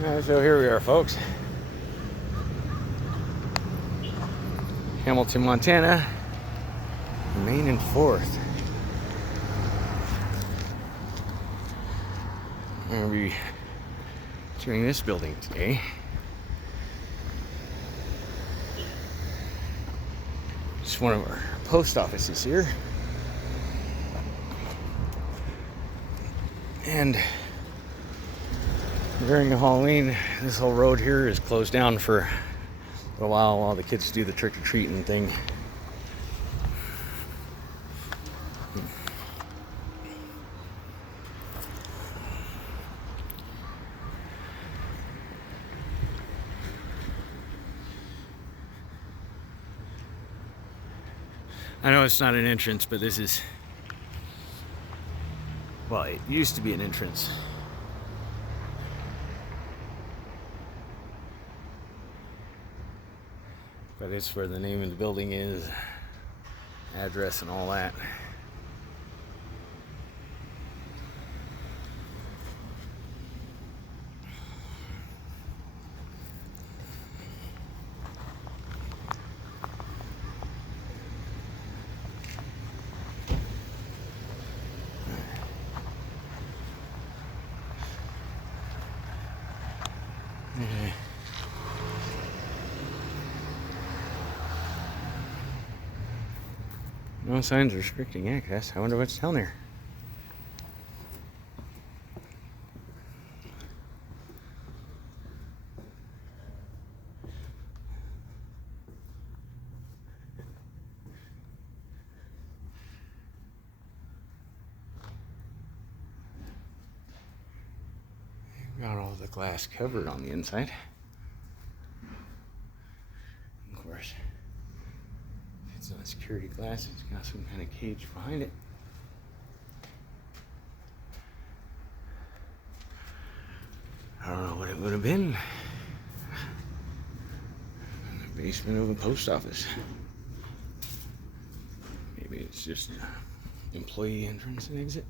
So here we are, folks. Hamilton, Montana, Main and 4th. I'm going to be touring this building today. It's one of our post offices here. And during Halloween, this whole road here is closed down for a while the kids do the trick-or-treating thing. I know it's not an entrance, but this is, well, it used to be an entrance. But it's where the name of the building is, address and all that. No signs restricting access. I wonder what's down there. Got all the glass covered on the inside. Of course, it's not security glass, it's got some kind of cage behind it. I don't know what it would have been. The basement of a post office. Maybe it's just an employee entrance and exit.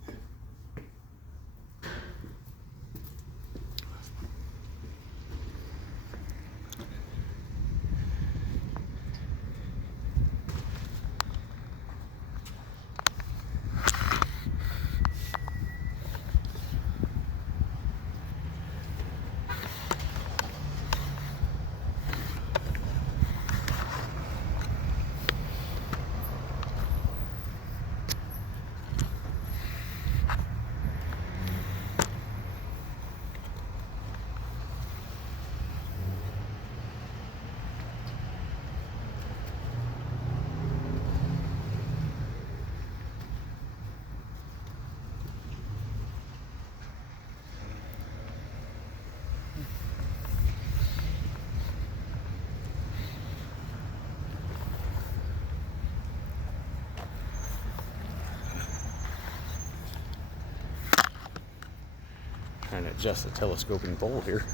Trying to adjust the telescoping pole here.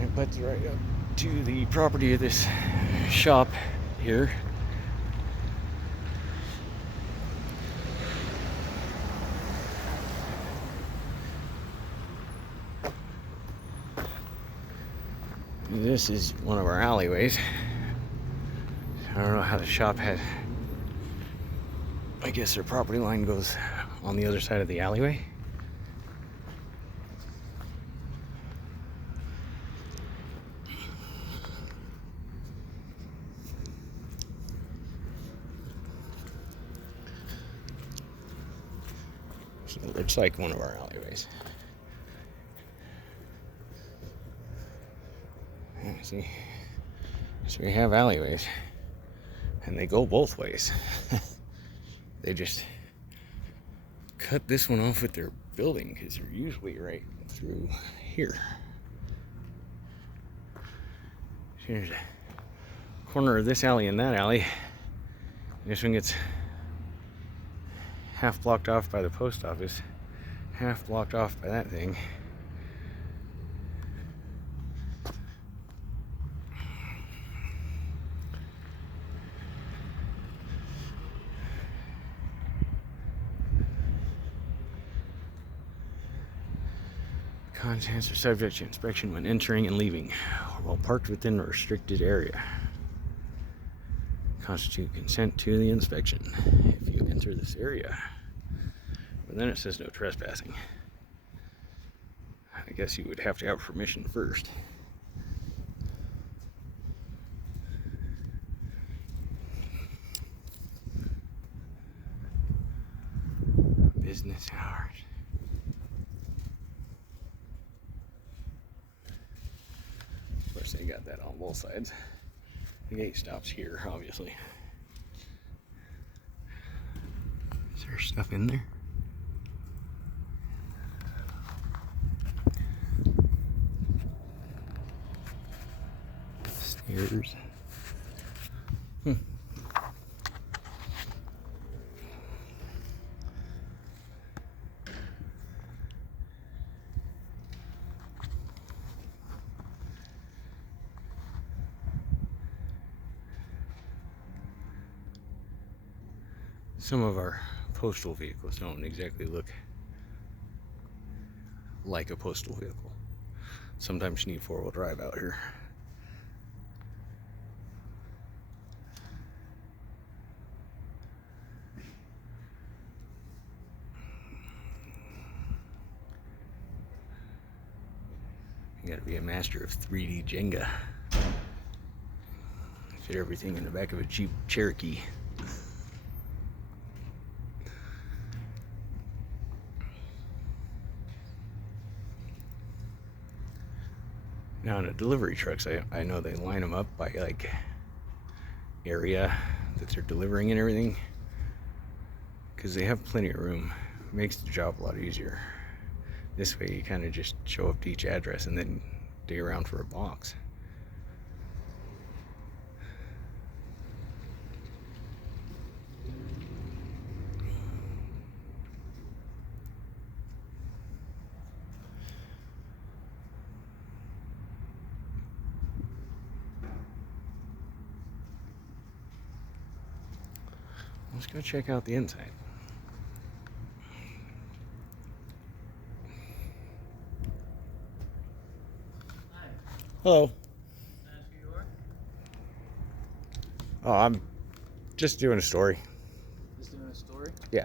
It butts right up to the property of this shop here. This is one of our alleyways. I don't know how the shop had. I guess their property line goes on the other side of the alleyway. So it looks like one of our alleyways. Yeah, see, so we have alleyways. And they go both ways. They just cut this one off with their building because they're usually right through here. Here's the corner of this alley and that alley. This one gets half blocked off by the post office, half blocked off by that thing. Contents are subject to inspection when entering and leaving, while parked within a restricted area. Constitute consent to the inspection if you enter this area. But then it says no trespassing. I guess you would have to have permission first. Business hours. Of course, they got that on both sides. The gate stops here, obviously. Is there stuff in there? Stairs. Some of our postal vehicles don't exactly look like a postal vehicle. Sometimes you need four-wheel drive out here. You gotta be a master of 3D Jenga. Fit everything in the back of a Jeep Cherokee. Now in the delivery trucks, I know they line them up by like area that they're delivering and everything, because they have plenty of room. It makes the job a lot easier. This way you kind of just show up to each address and then dig around for a box. Let's go check out the inside. Hi. Hello. Can I ask who you are? Oh, I'm just doing a story. Just doing a story? Yeah.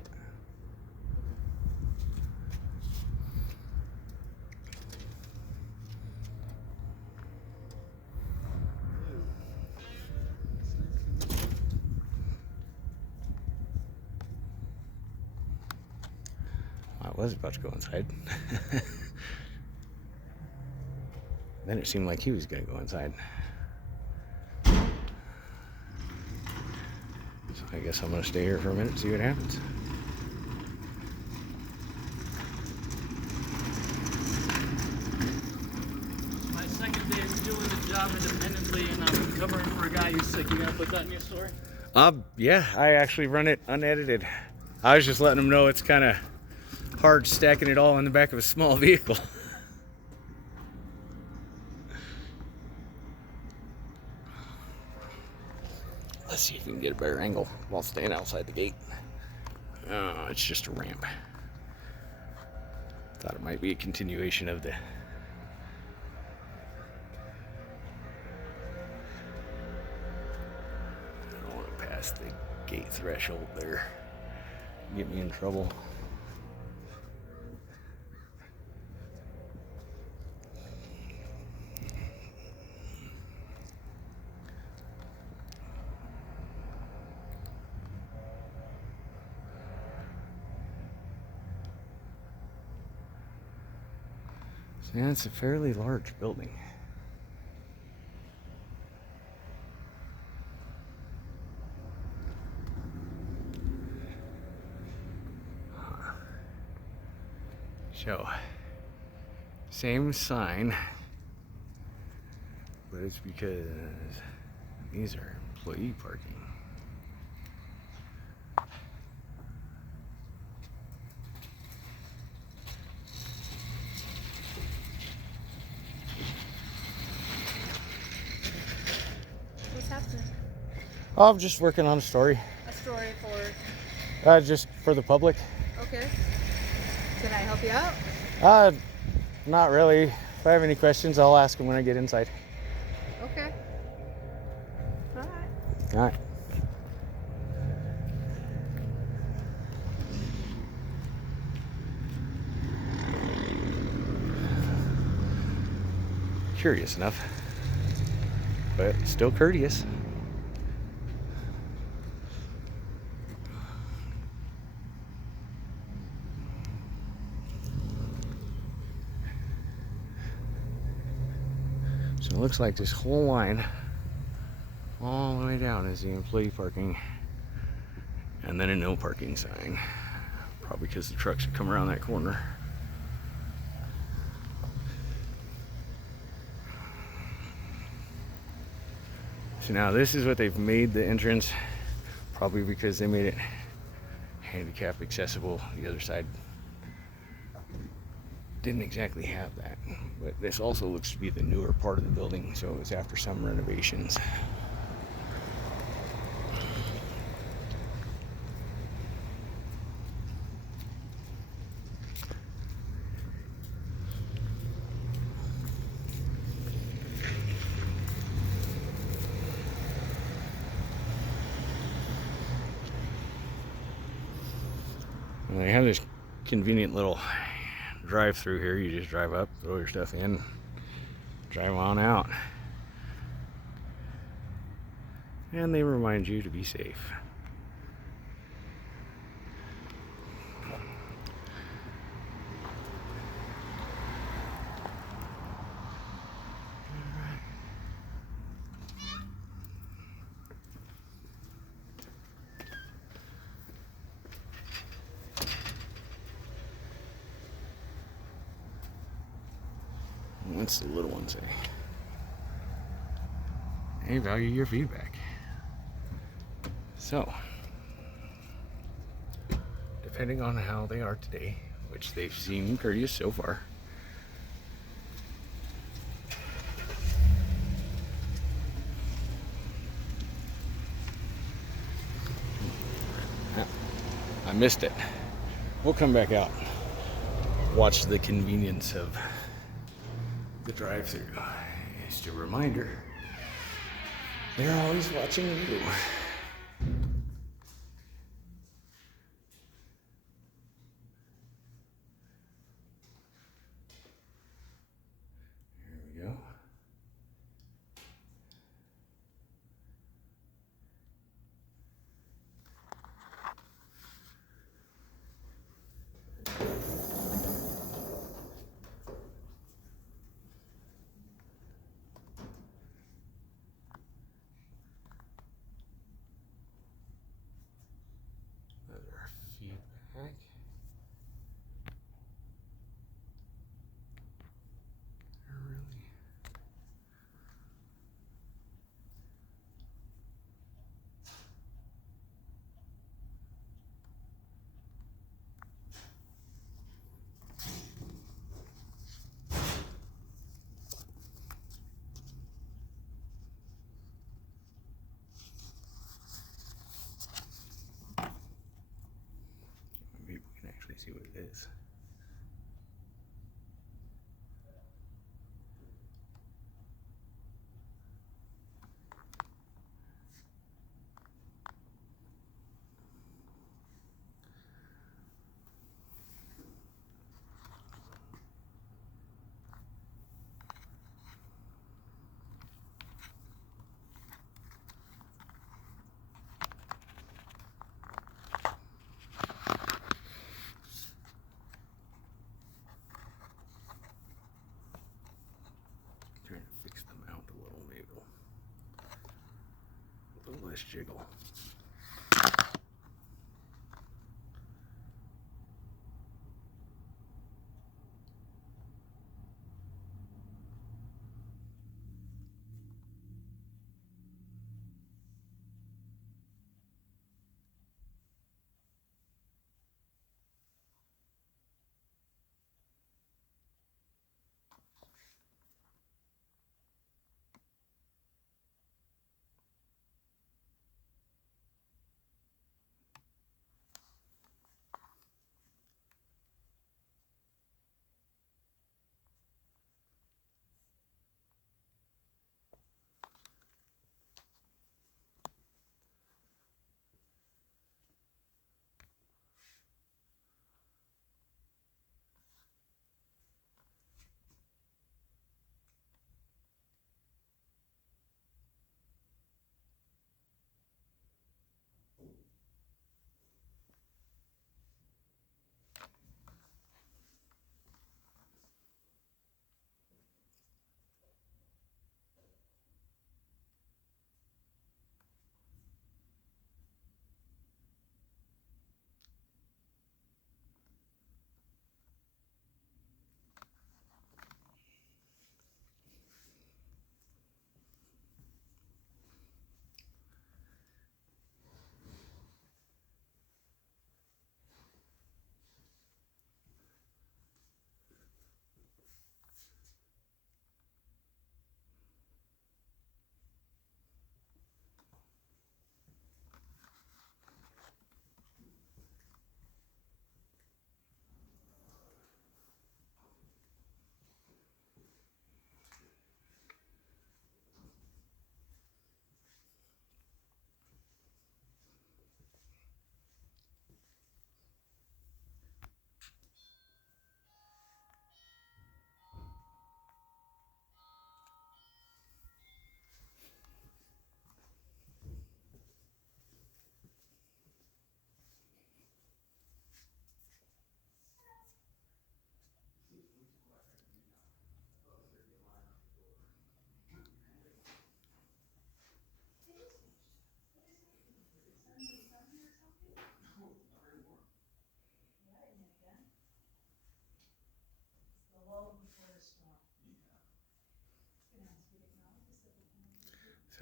I was about to go inside. Then it seemed like he was going to go inside. So I guess I'm going to stay here for a minute and see what happens. My second day of doing the job independently, and I'm covering for a guy who's sick. You gonna put that in your story? Yeah, I actually run it unedited. I was just letting them know it's kind of hard stacking it all in the back of a small vehicle. Let's see if we can get a better angle while staying outside the gate. Oh, it's just a ramp. Thought it might be a continuation of the... I don't want to pass the gate threshold there. Get me in trouble. Yeah, it's a fairly large building. So, same sign, but it's because these are employee parking. What's happening? Oh, I'm just working on a story. A story for... Just for the public. Okay. Can I help you out? Not really. If I have any questions, I'll ask them when I get inside. Okay. All right. All right. Curious enough, but still courteous. So it looks like this whole line all the way down is the employee parking, and then a no parking sign, probably because the trucks would come around that corner. So now this is what they've made the entrance, probably because they made it handicap accessible. The other side didn't exactly have that, but this also looks to be the newer part of the building, so it was after some renovations. And they have this convenient little drive through here. You just drive up, throw your stuff in, drive on out. And they remind you to be safe. What's the little one say? They value your feedback. So, depending on how they are today, which they've seemed courteous so far, I missed it. We'll come back out. Watch the convenience of the drive-through. Just a reminder, they're always watching you. Here we go. Another feedback. Really? Maybe we can actually see what it is. Trying to fix the mount a little, maybe a little less jiggle.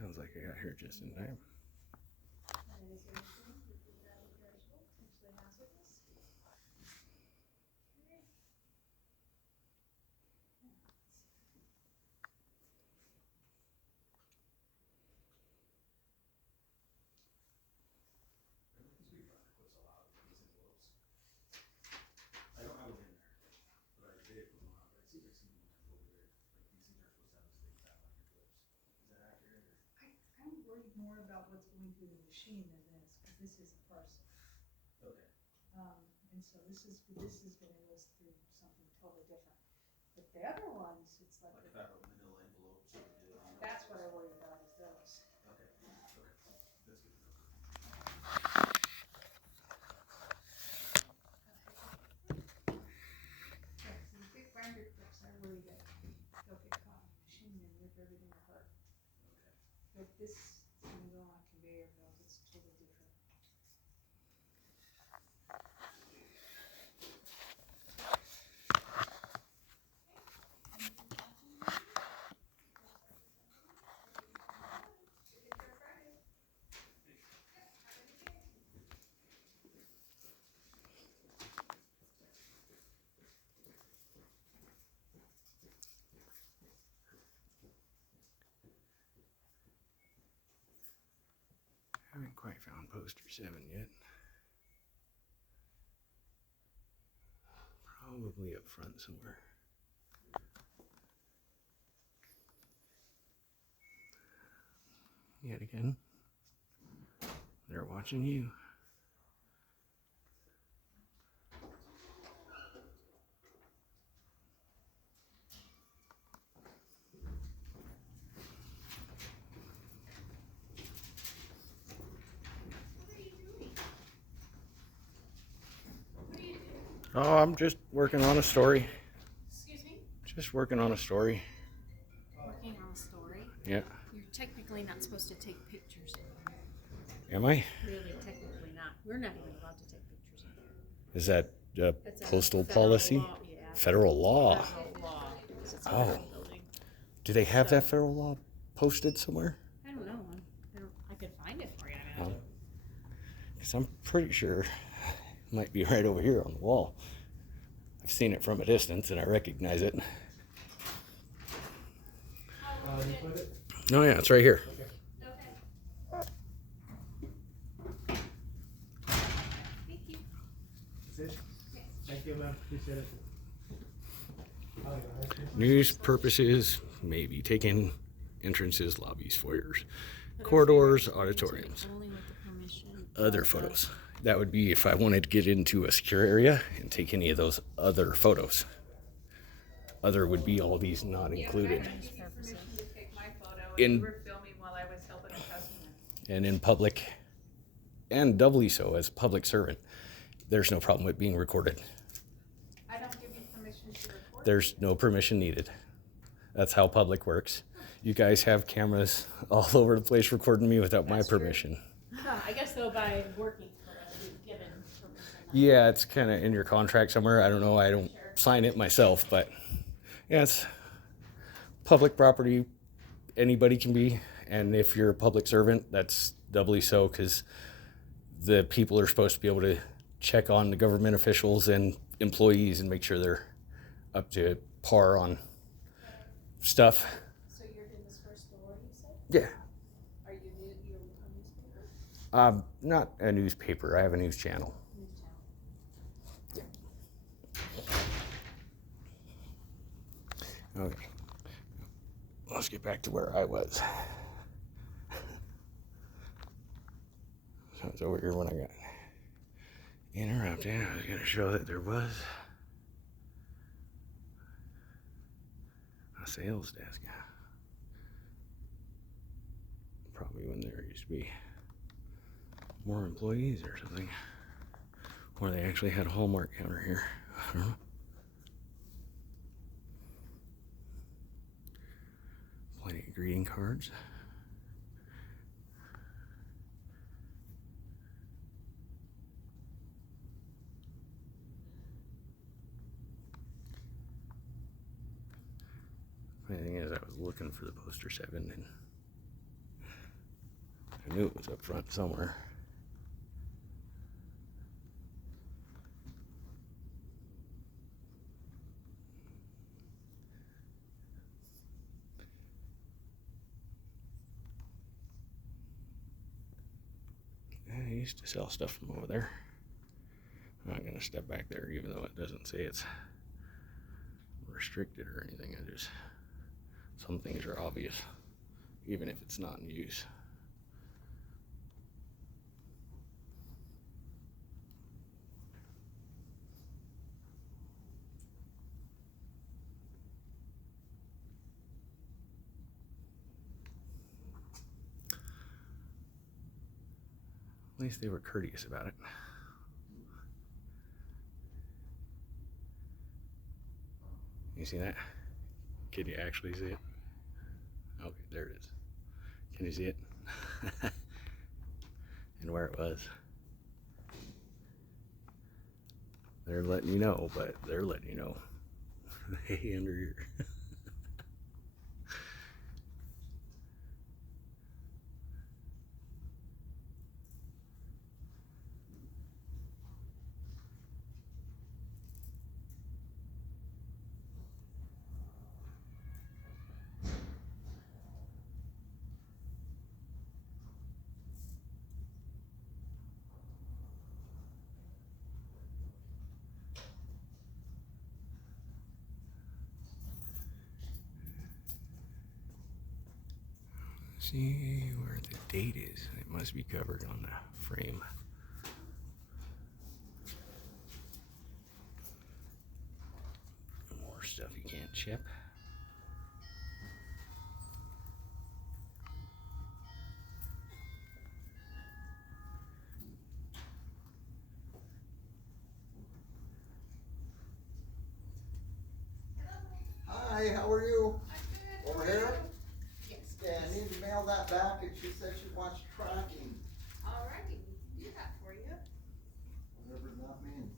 Sounds like I got here just in time. I don't have them in there, but I did put them on. But I see there's some over there. Like these things are supposed to have a state tap on your clips. Is that accurate? Or? I'm worried more about what's going through the machine than this, because this is a parcel. Okay. And so this is gonna go through something totally different. But the other ones, it's like, Like if I have a manila envelope, so that's what I worry about is those. okay. Okay. That's good to know. Yeah, so the big binder clips, I worry that they'll get caught in the machine and rip everything apart. Okay. But this is gonna go on a conveyor belt, it's totally different. I haven't quite found poster 7 yet. Probably up front somewhere. Yet again, they're watching you. Oh, I'm just working on a story. Excuse me? Just working on a story. Working on a story? Yeah. You're technically not supposed to take pictures in here. Am I? Really, technically not. We're not even allowed to take pictures in here. Is that It's a postal federal policy? law, yeah. Federal law. Federal law. Because it's a Oh. federal building. Do they have So- that federal law posted somewhere? I don't know. I could find it for you. I mean, Because I'm pretty sure it might be right over here on the wall. I've seen it from a distance and I recognize it. Oh yeah, it's right here. Thank you. That's it? Thank you, ma'am. Appreciate it. News purposes may be taken. Entrances, lobbies, foyers, corridors, auditoriums. Only with the permission. Other photos. That would be if I wanted to get into a secure area and take any of those other photos. Other would be all these not included. Purposes. To take my photo, and In- you were filming while I was helping a customer. And in public, and doubly so as public servant, there's no problem with being recorded. I don't give you permission to record. There's no permission needed. That's how public works. You guys have cameras all over the place recording me without my That's true. permission. I guess though by working for us, we've given permission. Yeah, it's kind of in your contract somewhere. I don't know. I don't sign it myself, but yeah, it's public property. Anybody can be. And if you're a public servant, that's doubly so because the people are supposed to be able to check on the government officials and employees and make sure they're up to par on stuff. So you're in this first store, you said? Yeah. Are you a newspaper? Not a newspaper. I have a news channel. News channel. Okay. Let's get back to where I was. So it's over here when I got interrupted. I was going to show that there was a sales desk. Probably when there used to be more employees or something. Or they actually had a Hallmark counter here. I don't know. Plenty of greeting cards. Funny thing is, I was looking for the poster 7 and I knew it was up front somewhere. I used to sell stuff from over there. I'm not gonna step back there, even though it doesn't say it's restricted or anything. I just, some things are obvious, even if it's not in use. At least they were courteous about it. You see that? Can you actually see it? Okay, there it is. Can you see it? And where it was. They're letting you know, but they're letting you know. Hey, under here. See where the date is. It must be covered on the frame. More stuff you can't chip. Hi, how are you? I'm good. Over here? Yes. Yeah, I need to mail that back, and she said she wants tracking, Alrighty, we can do that for you. whatever that means.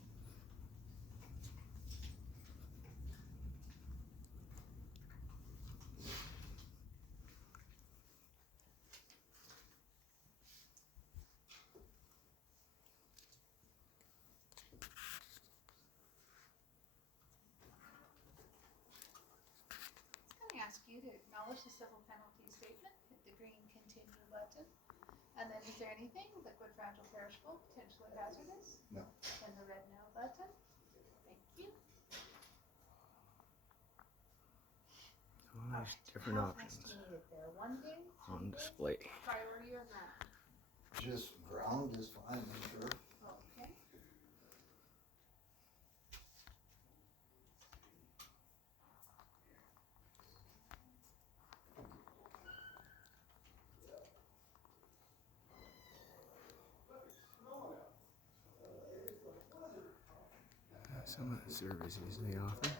Can I ask you to acknowledge the civil penalty statement, hit the green continue button, and then is there anything liquid, fragile, perishable, potentially hazardous? No. And the red no button. Thank you. Oh, there's different How options estimated there, 1 day, 2 on days? display. Priority or ground? Just ground is fine, I'm sure. Okay. Some of the services they offer.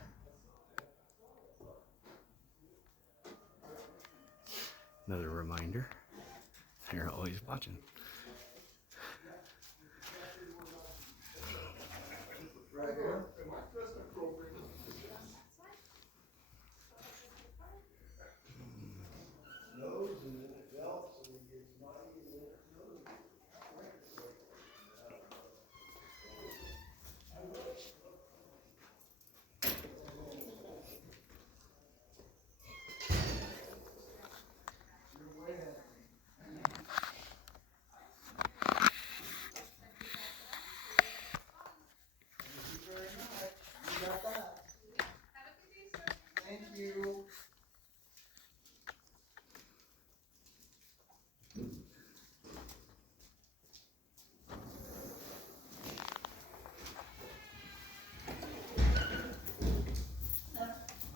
Another reminder, they're always watching. Right here? Nose and then it melts and it gets muddy and then it goes. You got that? Have a good day, sir. Thank you.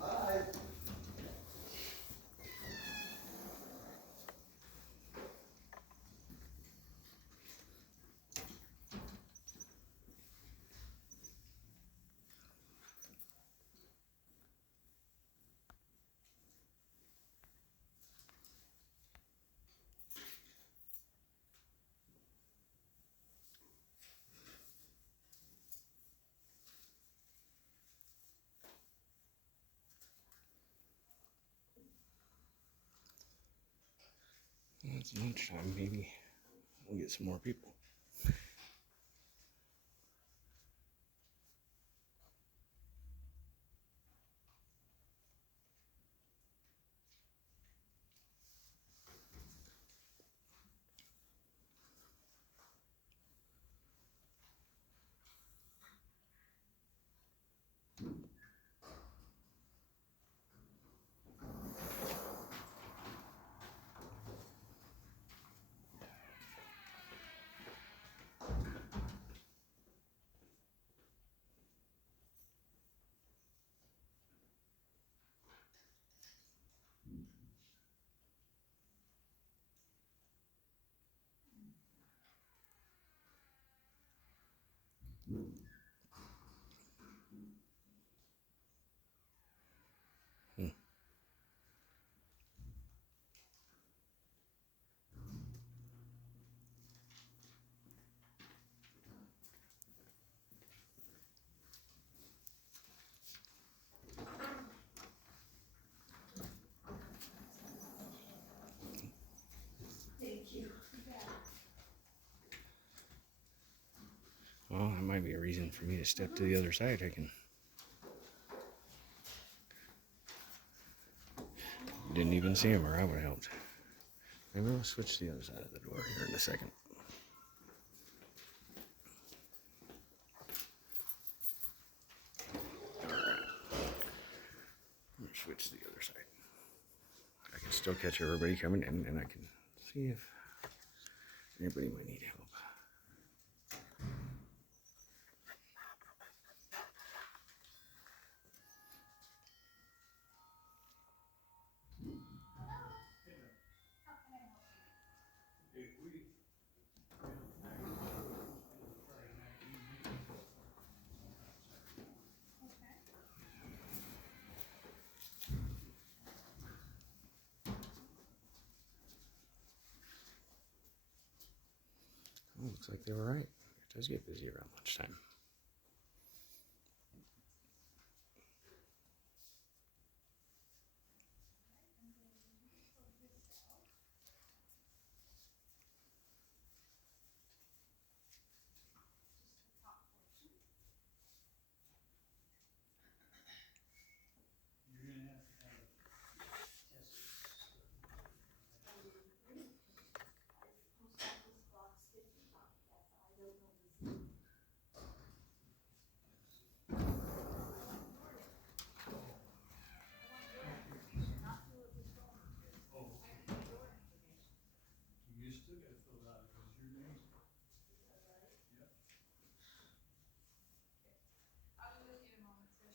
Hi. It's lunchtime, maybe. we'll get some more people. Thank you. Well, that might be a reason for me to step to the other side. I can. Didn't even see him, or I would have helped. Maybe I'll switch to the other side of the door here in a second. Alright. I'm gonna switch to the other side. I can still catch everybody coming in, and I can see if anybody might need help. Oh, looks like they were right. It does get busy around lunchtime. You're gonna have to have tests. You still gotta fill it out because your name's. Yep. I'll be with you in a moment, sir.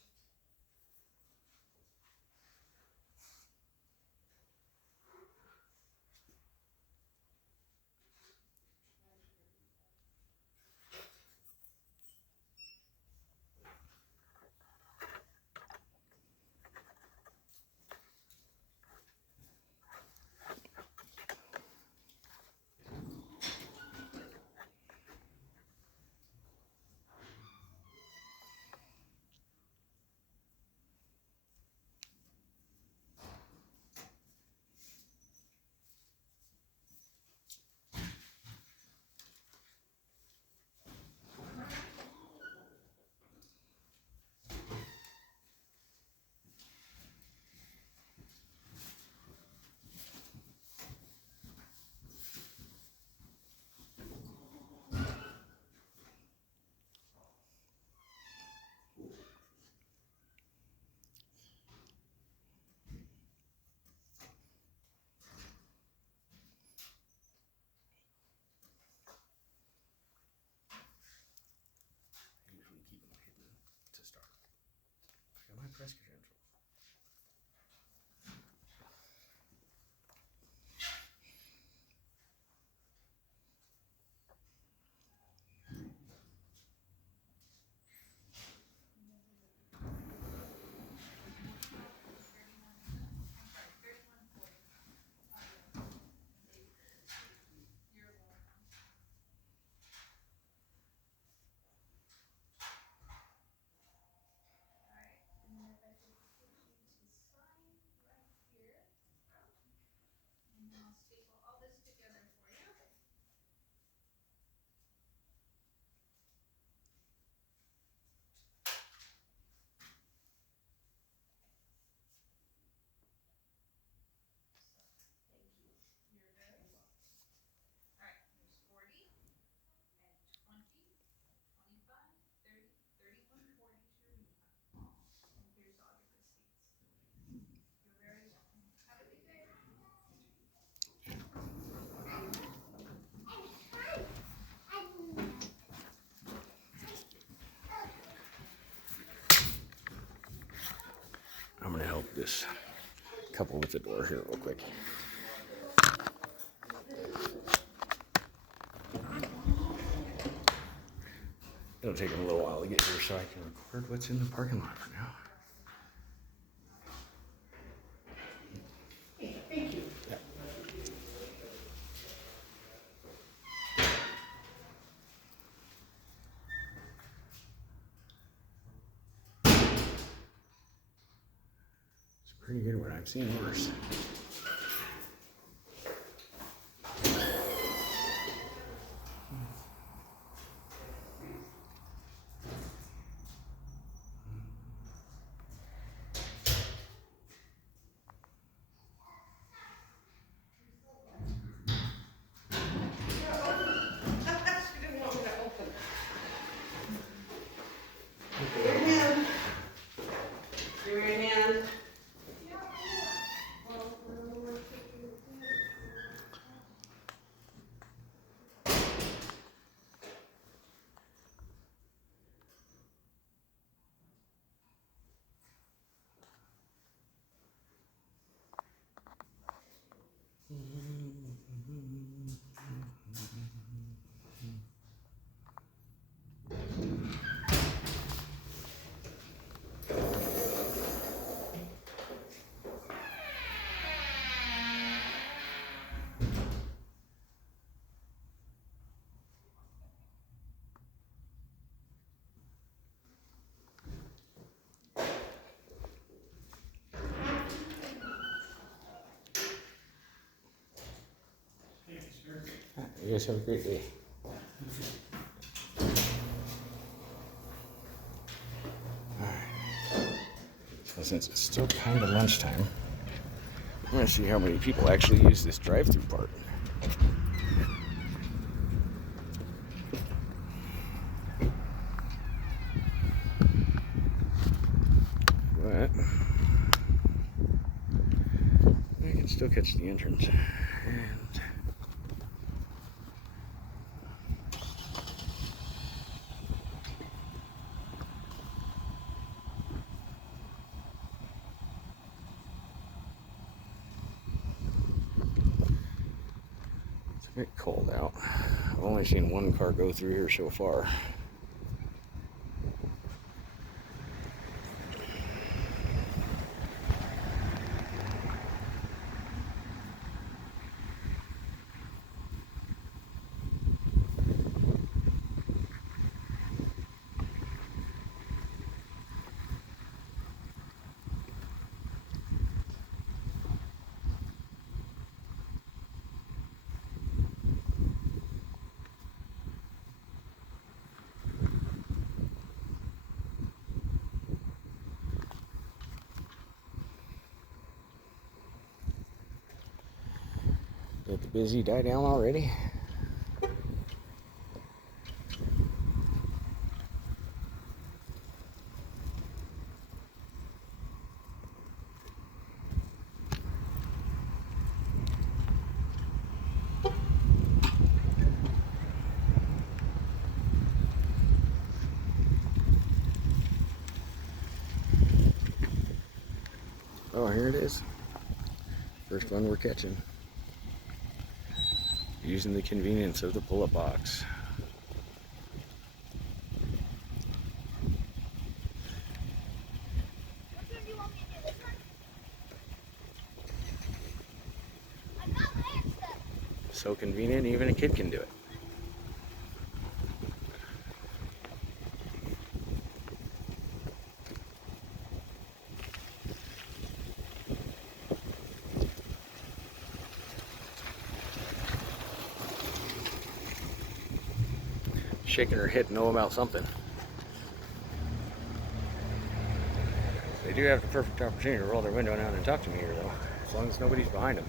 I usually keep them hidden to start. I got my press credential. Alright, and then if I could this couple with the door here real quick. It'll take them a little while to get here so I can record what's in the parking lot for now. Thank you. Yeah. It's a pretty good one. I've seen worse. You guys have a great day. Alright. So since it's still kind of lunchtime, I'm going to see how many people actually use this drive-through part. But I can still catch the entrance. And it's a bit cold out. I've only seen one car go through here so far. Did the busy die down already? Oh, here it is. First one we're catching. Using the convenience of the pull-up box. Which one do you want me to do? This one? I'm not laying stuff. So convenient, even a kid can do it. Shaking her head no about something. They do have the perfect opportunity to roll their window down and talk to me here, though, as long as nobody's behind them.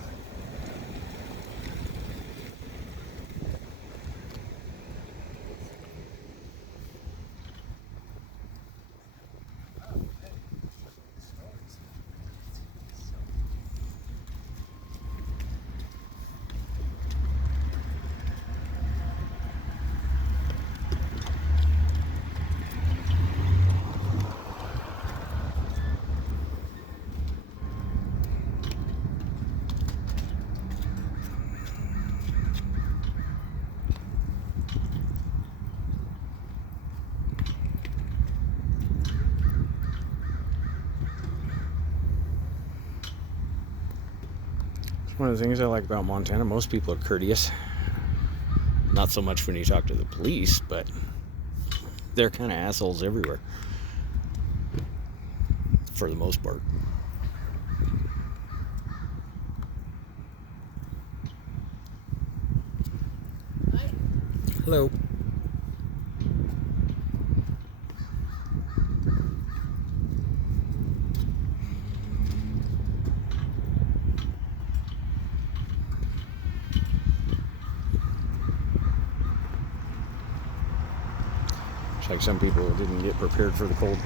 One of the things I like about Montana, most people are courteous. Not so much when you talk to the police, but they're kind of assholes everywhere. For the most part. Hello. It's like some people didn't get prepared for the cold.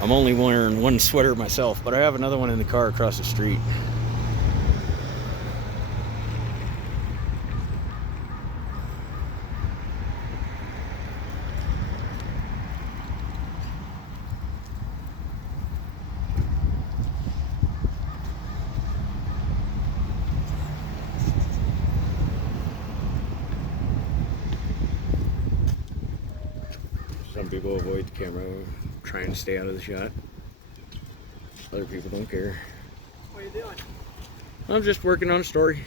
I'm only wearing one sweater myself, but I have another one in the car across the street. Some people avoid the camera, try and stay out of the shot. Other people don't care. What are you doing? I'm just working on a story.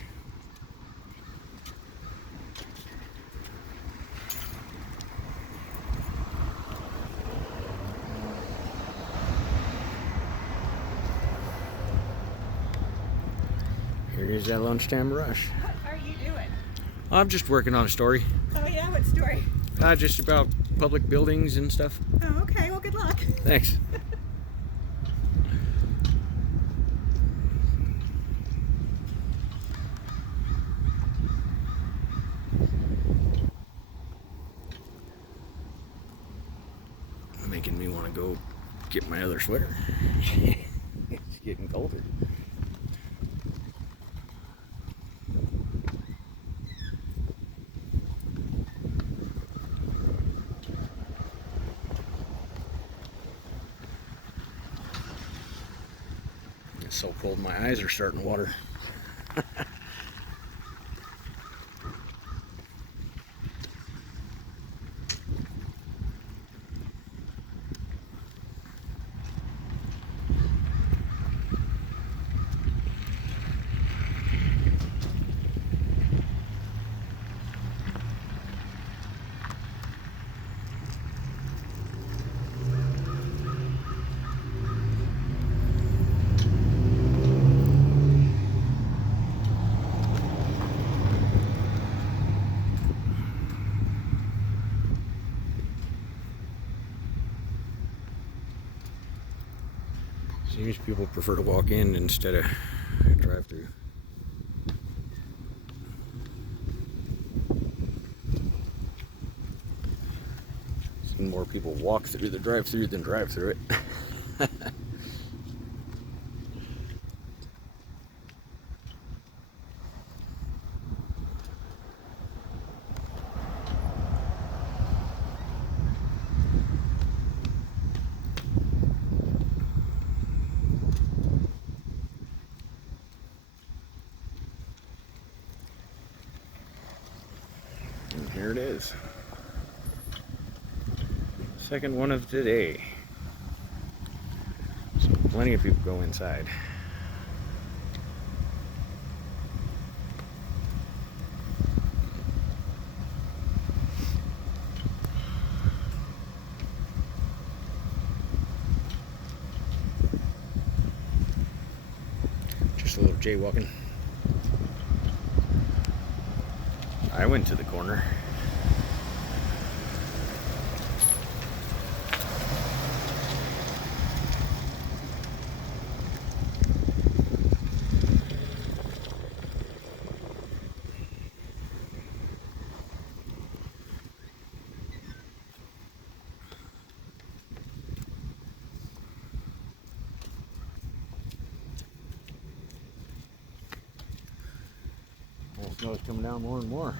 Here is that lunchtime rush. What are you doing? I'm just working on a story. Oh yeah, what story? Just about public buildings and stuff. Oh, okay, well good luck. Thanks. Making me want to go get my other sweater. It's getting colder. It's so cold my eyes are starting to water. Seems people prefer to walk in instead of drive through. Seen more people walk through the drive through than drive through it. And here it is. Second one of the day. So plenty of people go inside. Just a little jaywalking. I went to the corner. Well, snow's coming down more and more.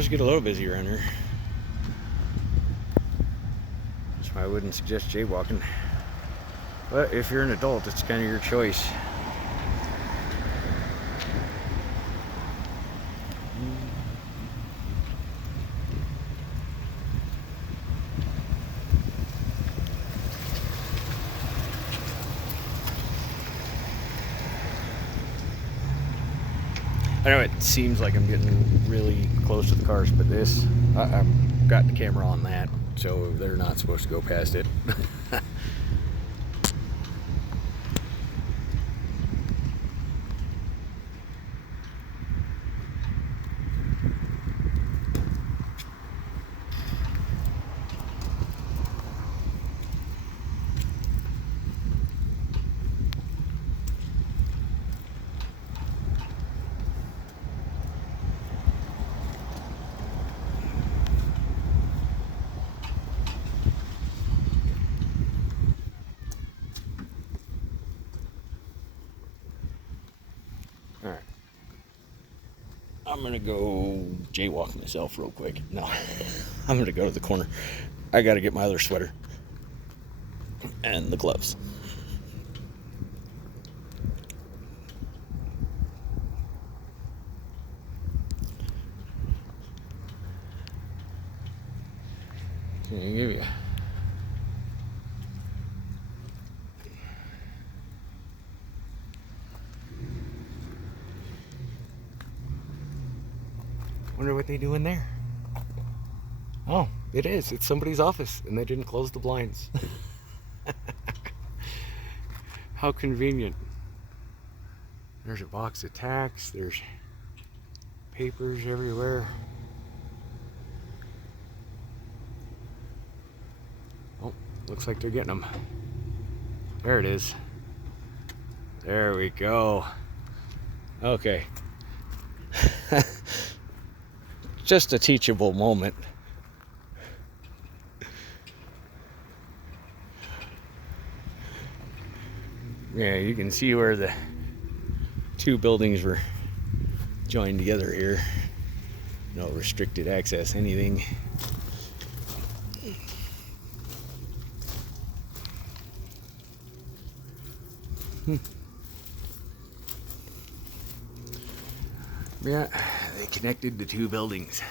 does get a little busy around here. That's why I wouldn't suggest jaywalking. But if you're an adult, it's kind of your choice. I know it seems like I'm getting really close to the cars, but this, I've got the camera on that, so they're not supposed to go past it. All right. I'm gonna go jaywalk myself real quick. No, I'm gonna go to the corner. I gotta get my other sweater and the gloves. Can I give you? Wonder what they do in there. Oh, it is. It's somebody's office, and they didn't close the blinds. How convenient. There's a box of tacks. There's papers everywhere. Oh, looks like they're getting them. There it is. There we go. Okay. Just a teachable moment. Yeah, you can see where the two buildings were joined together here. No restricted access, anything. Yeah, they connected the two buildings.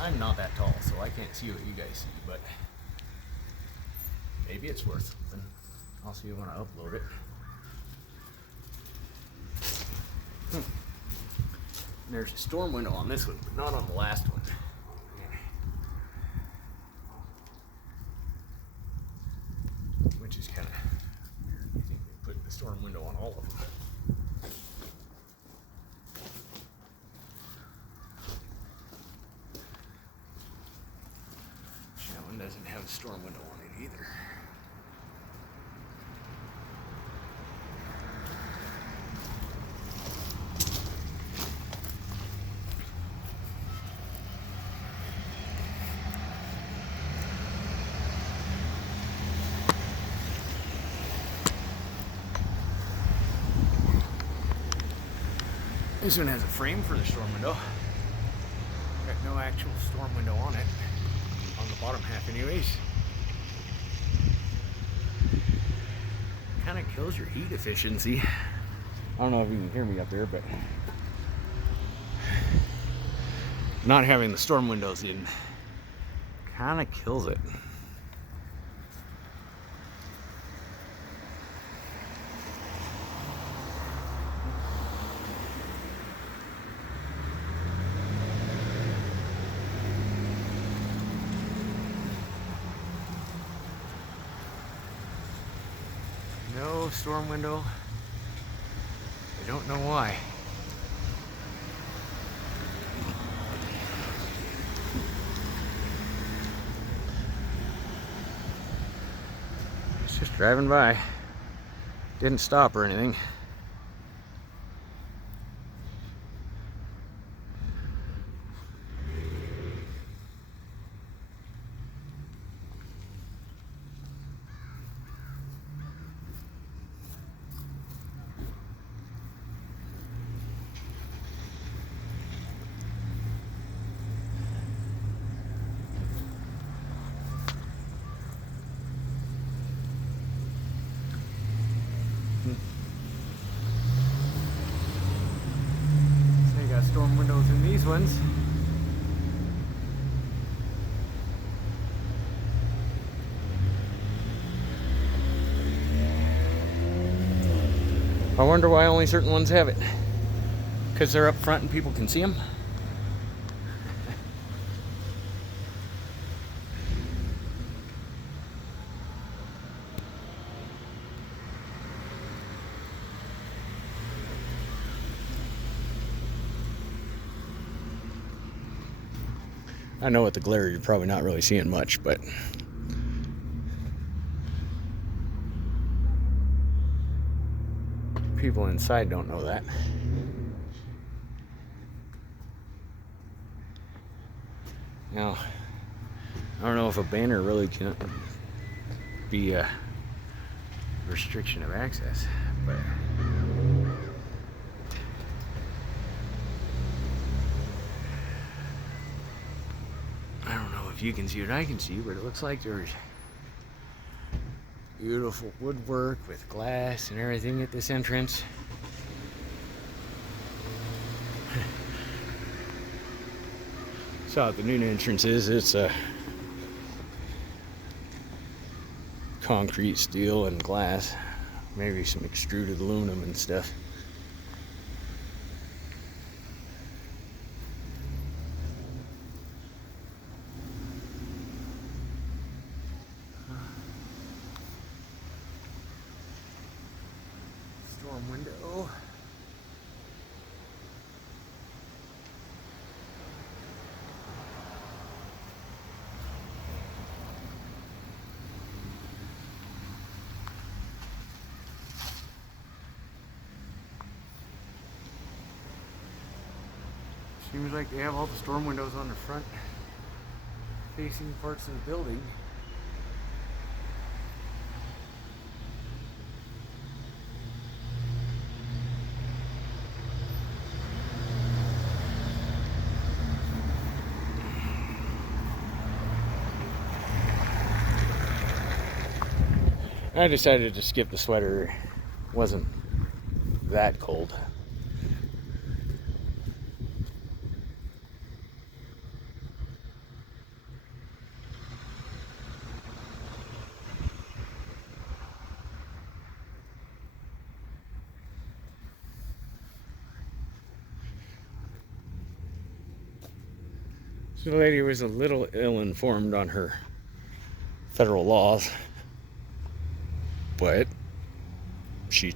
I'm not that tall, so I can't see what you guys see, but maybe it's worth something. I'll see when I upload it. There's a storm window on this one, but not on the last one. Which is kind of weird. I think they put the storm window on all of them. That one doesn't have a storm window on it either. This one has a frame for the storm window. Got no actual storm window on it. On the bottom half anyways. Kind of kills your heat efficiency. I don't know if you can hear me up there, but not having the storm windows in kind of kills it. No storm window. I don't know why. It's just driving by. Didn't stop or anything. ones. I wonder why only certain ones have it. Because they're up front and people can see them. I know with the glare you're probably not really seeing much, but people inside don't know that. Now, I don't know if a banner really can be a restriction of access, but I don't know if you can see what I can see, but it looks like there's beautiful woodwork with glass and everything at this entrance. So the new entrance it's a concrete, steel, and glass. Maybe some extruded aluminum and stuff. Storm window. Seems like they have all the storm windows on the front facing parts of the building. I decided to skip the sweater. It wasn't that cold. So the lady was a little ill-informed on her federal laws, but she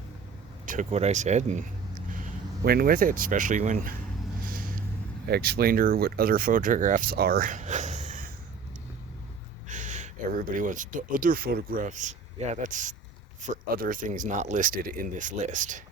took what I said and went with it, especially when I explained to her what other photographs are. Everybody wants the other photographs. Yeah, that's for other things not listed in this list.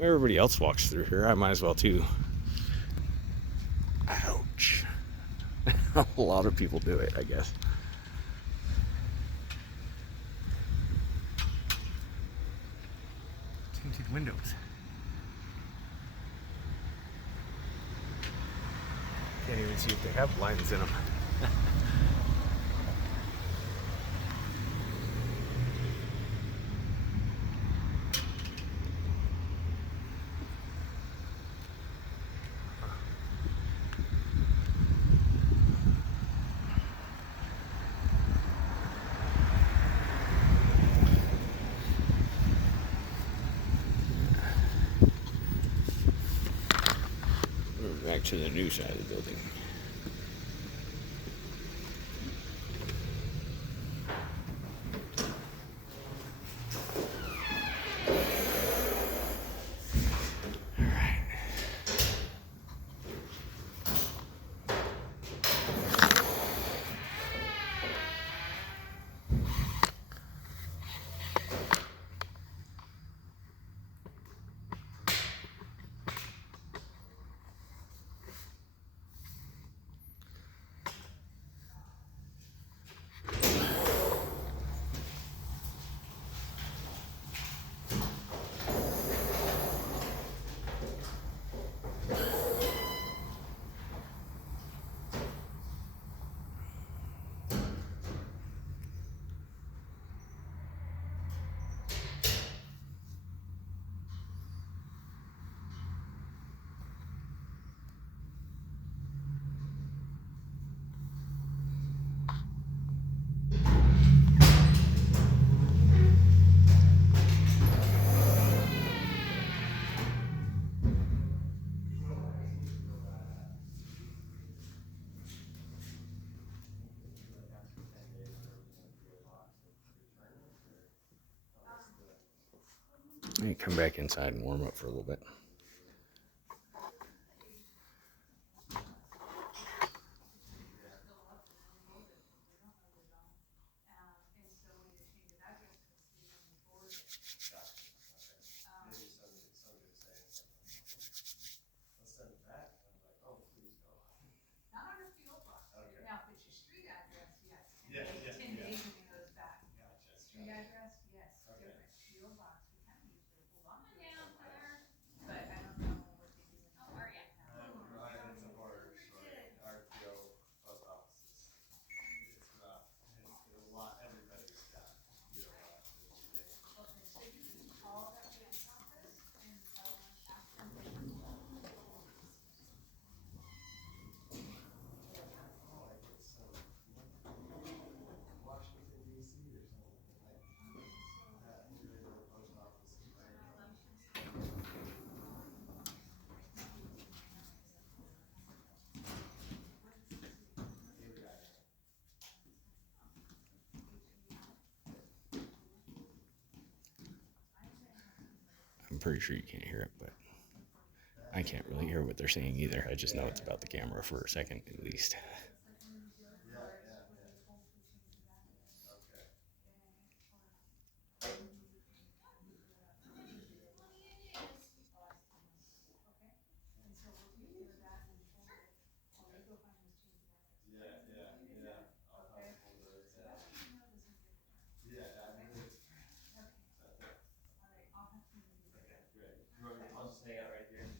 Everybody else walks through here, I might as well too. Ouch. A lot of people do it, I guess. Tinted windows. Can't even see if they have blinds in them. Back to the new side of the building. All right. Let me come back inside and warm up for a little bit. Let's send it back. And I'm like, oh, please go. Not on a PO box. Okay. Now, if it's your street address, yes. Yeah, yeah, 10 yeah. days and it goes back. Gotcha. Street address, yes, Okay. different. PO box, we kind of usually hold on to it. Down, Heather. But I don't know what they do. How are ya? Right, it's a horror story. Our PO post office it's rough. It's a lot, everybody's got, you know, Okay, so you can call that post office and tell them, ask them if they can. oh, I get some Washington DC or something like that individual post office. I'm pretty sure you can't hear it, but I can't really hear what they're saying either. I just know it's about the camera for a second at least. I'll just hang out right here.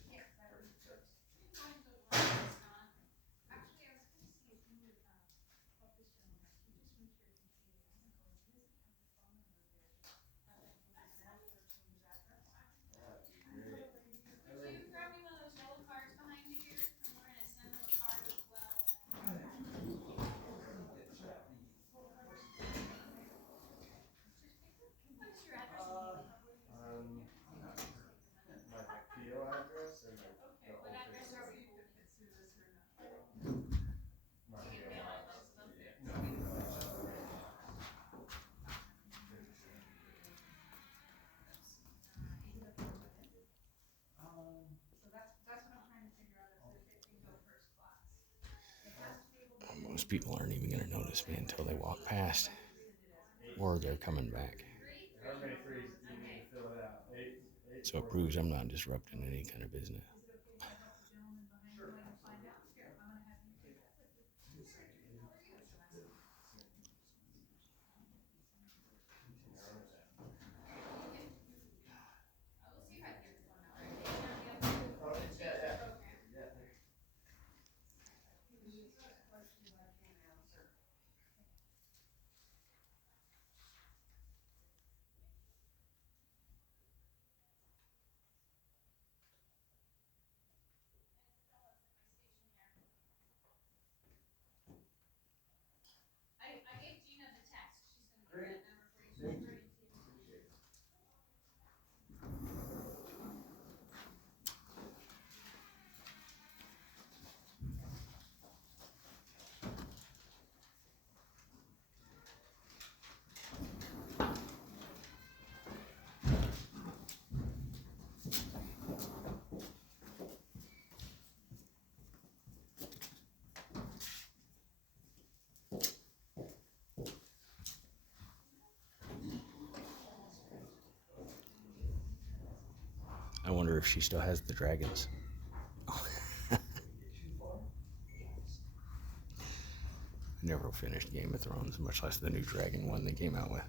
Could you grab me one of those yellow cards behind you here? And we're gonna send them a card as well. What is your address? My PO address and my. Okay, what address are we holding? My Do you PO mail box. most of them? So that's what I'm trying to figure out, is if it can go first class. It has to be able to. Most people aren't even going to notice me until they walk past or they're coming back. How many frees do you need to fill it out? Eight. So it proves I'm not disrupting any kind of business. Is it okay if I help the gentleman behind the line and find out? Here, I'm gonna have you do that. I will see if I can get this one out. Right? Yeah. I gave Gina the text. She's gonna give that number for you. So she's ready to. I wonder if she still has the dragons. I never finished Game of Thrones, much less the new dragon one they came out with.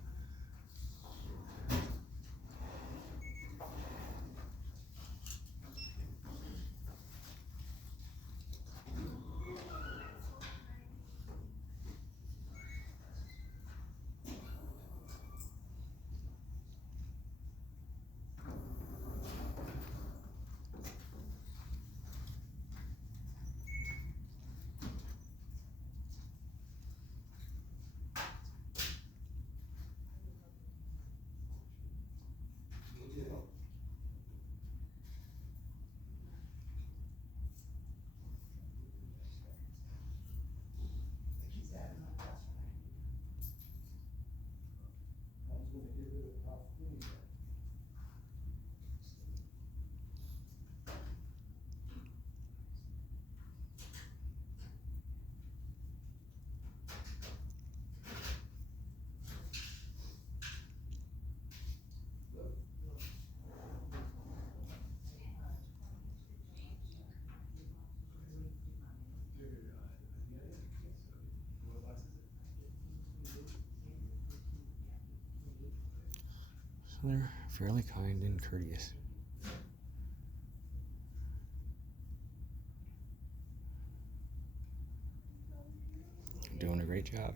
They're fairly kind and courteous. Doing a great job.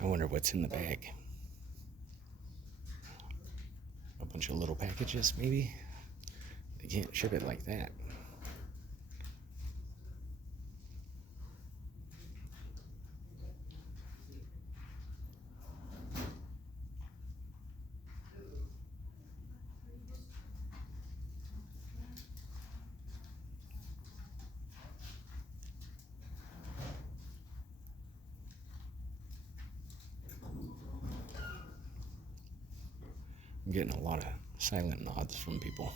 I wonder what's in the bag. A bunch of little packages, maybe? They can't ship it like that. I'm getting a lot of silent nods from people.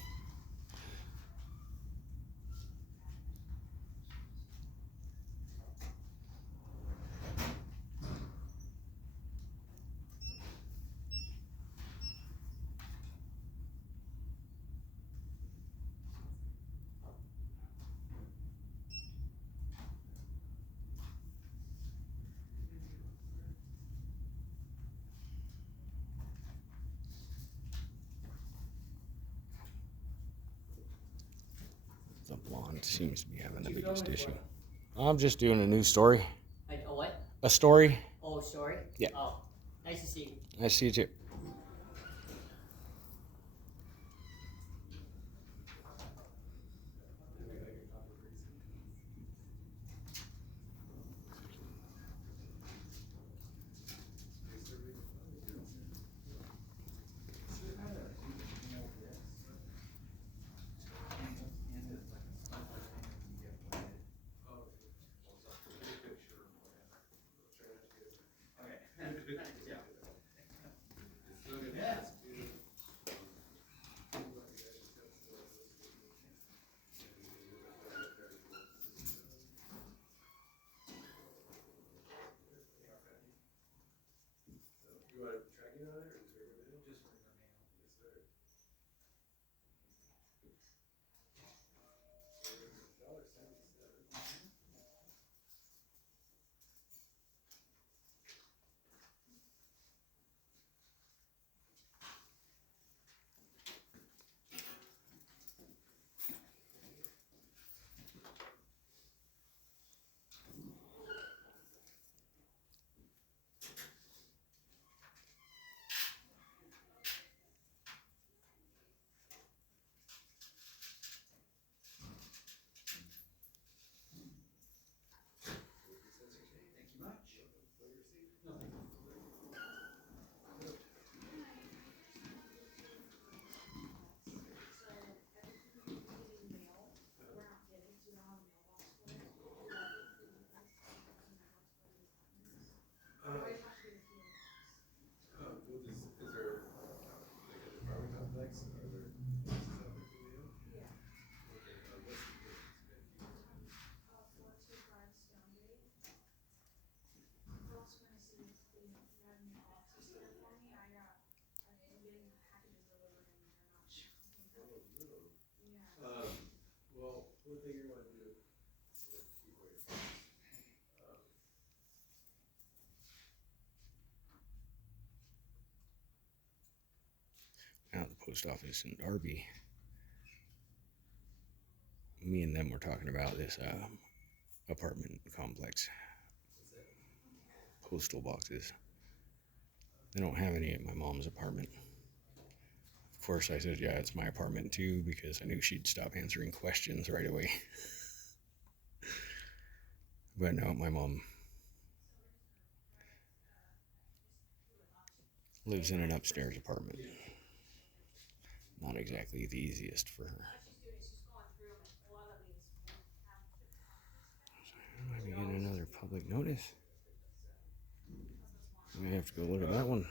The blonde seems to be having the biggest issue. I'm just doing a news story. Like a what? A story. Oh, story? Yeah. Oh, nice to see you. Nice to see you too. Well, one thing you want to do, keep away from this. Now at the post office in Darby, me and them were talking about this apartment complex. Postal boxes. They don't have any at my mom's apartment. Of course, I said, yeah, it's my apartment too, because I knew she'd stop answering questions right away. But no, my mom lives in an upstairs apartment. Not exactly the easiest for her. I might be getting another public notice. I'm gonna have to go look at that one.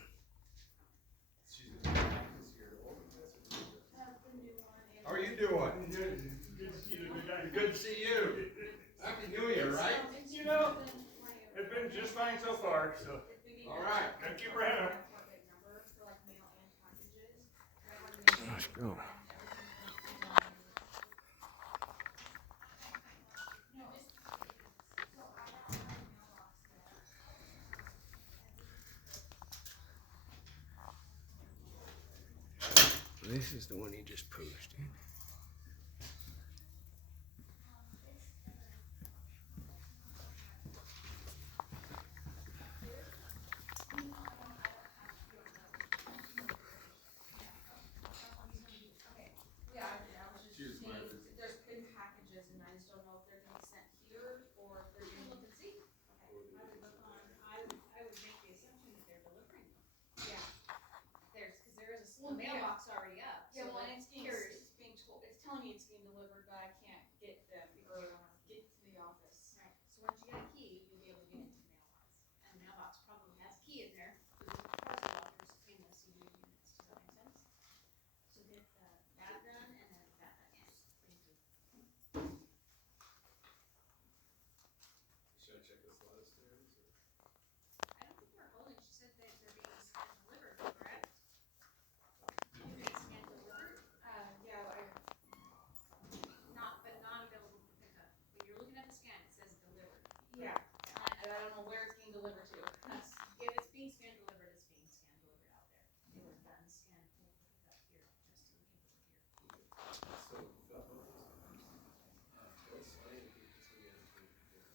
How are you doing? Good to see you. Good to see you. Happy New Year, right? You know, it's been just fine so far, so. All right. Gotta keep her head up. Let's go. This is the one he just posted. There's been packages and I just don't know if they're gonna be sent here or if they're gonna look and see. I would make the assumption that they're delivering them. Yeah. Cause there is a Well, mailbox already up. Yeah, so well, that's and curious. It's being told, it's telling me it's being delivered, but I can't get them or get to the office. Right. So once you get a key, you'll be able to get into the mailbox. And the mailbox probably has a key in there, because the parcel lockers in the CU units, does that make sense? So get that done and then that done, yes. Thank you. Should I check this list there? I don't think we're holding, she said that they're being scanned delivered, correct? They're being scanned delivered? Yeah, not available for pickup. If you're looking at the scan, it says delivered. Yeah. And I don't know where it's being delivered to. If it's being scanned delivered, it's being scanned delivered out there. It was done, scanned, pulled, pick up here, just to the people here. So, what's funny is it's really interesting.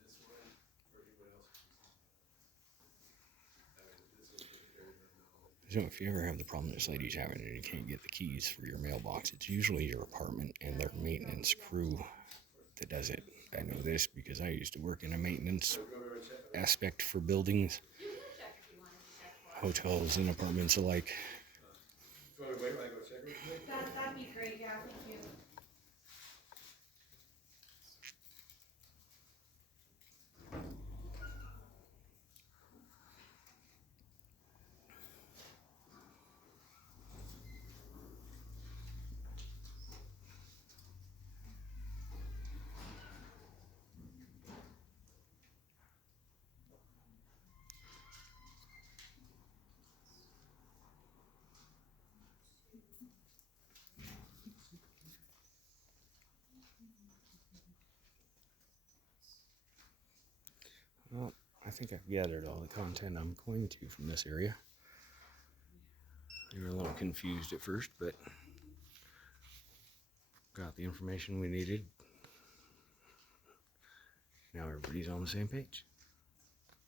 This one, or anyone else? This is for very normal. So if you ever have the problem this lady's having and you can't get the keys for your mailbox, it's usually your apartment and their maintenance crew that does it. I know this because I used to work in a maintenance aspect for buildings, hotels and apartments alike. Do you want to wait while I go check real quick? That'd be great, yeah, thank you. Well, I think I've gathered all the content I'm going to from this area. We were a little confused at first, but got the information we needed. Now everybody's on the same page.